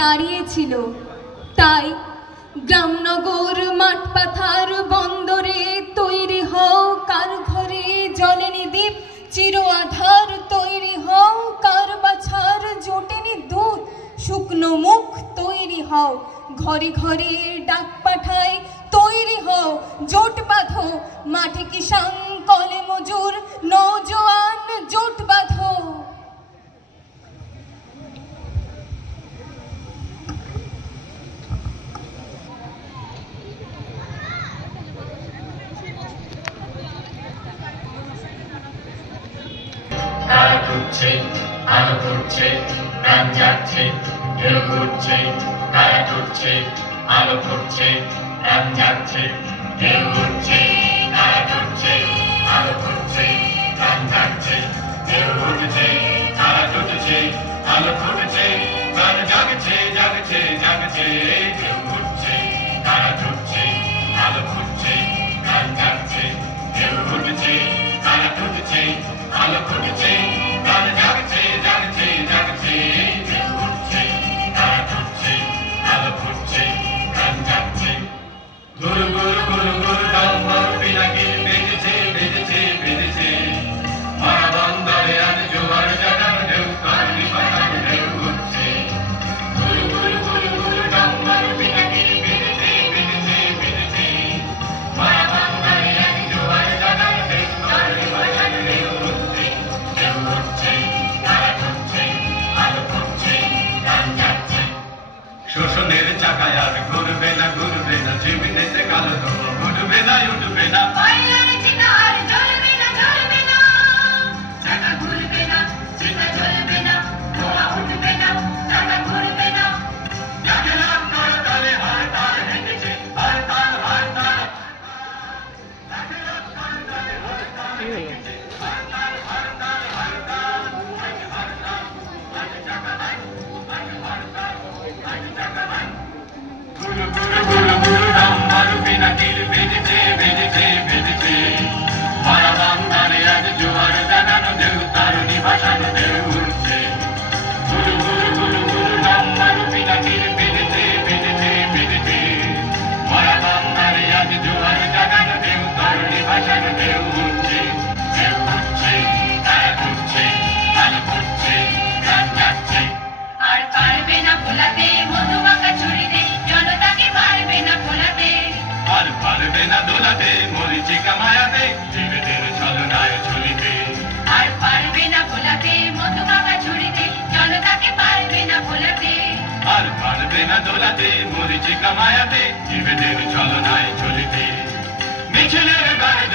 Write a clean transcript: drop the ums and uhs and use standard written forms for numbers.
দাঁড়িয়েছিল। তাই গ্রামনগর মাঠ পাথার বন্দরে তৈরি হও কার ঘরে জ্বলেনি দ্বীপ চির আধার, তৈরি হও কার বাছার জোটেনি দুধ শুকনো মুখ, তৈরি হও ঘরে ঘরে ডাক পাঠায়, তৈরি হও জোট বাঁধো মাঠে কিষান কলে মজুর নৌজওয়ান জোট বাঁধো। উঠছে আলো ফুটছে প্রাণ যাচ্ছে ঢেউ উঠছে তারা উঠছে আলো ফুটছে প্রাণ যাচ্ছে ঢেউ উঠছে তারা উঠছে আলো ফুটছে প্রাণ যাচ্ছে ঢেউ উঠছে তারা উঠছে আলো ফুটছে প্রাণ জাগছে জাগছে জাগছে ঢেউ উঠছে তারা উঠছে আলো ফুটছে প্রাণ যাচ্ছে ঢেউ উঠছে তারা উঠছে আলো ফুটছে প্রাণ জাগছে জাগছে জাগছে ঢেউ উঠছে তারা উঠছে আলো ফুটছে প্রাণ যাচ্ছে গুরু গুরু গুরু গুরু ডম্বর পিনাকির বেজেছে বেজেছে বেজেছে মারা বন্দরে আজ জোয়ার জাগানো ঢেউ কারণি পাঠানো ঢেউ উঠছে গুরু গুরু গুরু গুরু ডম্বর পিনাকির বেজেছে বেজেছে বেজেছে মারা বন্দরে আজ জোয়ার জাগানো ঢেউ কারণি পাঠানো ঢেউ উঠছে ঢেউ উঠছে তারা উঠছে আলো ফুটছে প্রাণ যাচ্ছে শোষণের চাকায় আর ঘুরবে না জীবনেতে কালো ধোঁয়া উঠবে না উঠবে না চাকা ঘুরবে না চিতা জ্বলবে না ধোঁয়া উঠবে না চাকা ঘুরবে না যাকে লাভ করে তালে হার তার হেঁটেছে হার তার হার তার যাকে লাভ করে তালে হার তার হেঁটেছে হার তার হার তার হার তার হার তার আজ চাকা ভাই আজ হার তার আজ চাকা ভাই গুরু গুরু গুরু গুরু ডম্বর পিনাকির বেজেছে বেজেছে বেজেছে মারা বন্দরে আজ জোয়ার জাগানো ঢেউ তারুণী ভাসানো ঢেউ উঠছে গুরু গুরু গুরু গুরু ডম্বর পিনাকির বেজেছে বেজেছে বেজেছে মারা বন্দরে আজ জোয়ার জাগানো ঢেউ তারুণী ভাসানো ঢেউ উঠছে ঢেউ উঠছে তারা উঠছে আলো ফুটছে প্রাণ যাচ্ছে আর পারবে না ভোলাতে মধুমাখা ছুরিতে জনতাকে পারবে না ভোলাতে আর পারবে না দোলাতে মরিচিকা মায়াতে জীবেদের ছলনায় ঝুলিতে আর পারবে না ভোলাতে মধুমাখা ছুরিতে জনতাকে পারবে না ভোলাতে আর পারবে না দোলাতে মরিচিকা মায়াতে জীবেদের ছলনায় ঝুলিতে মিছিলের গায়ে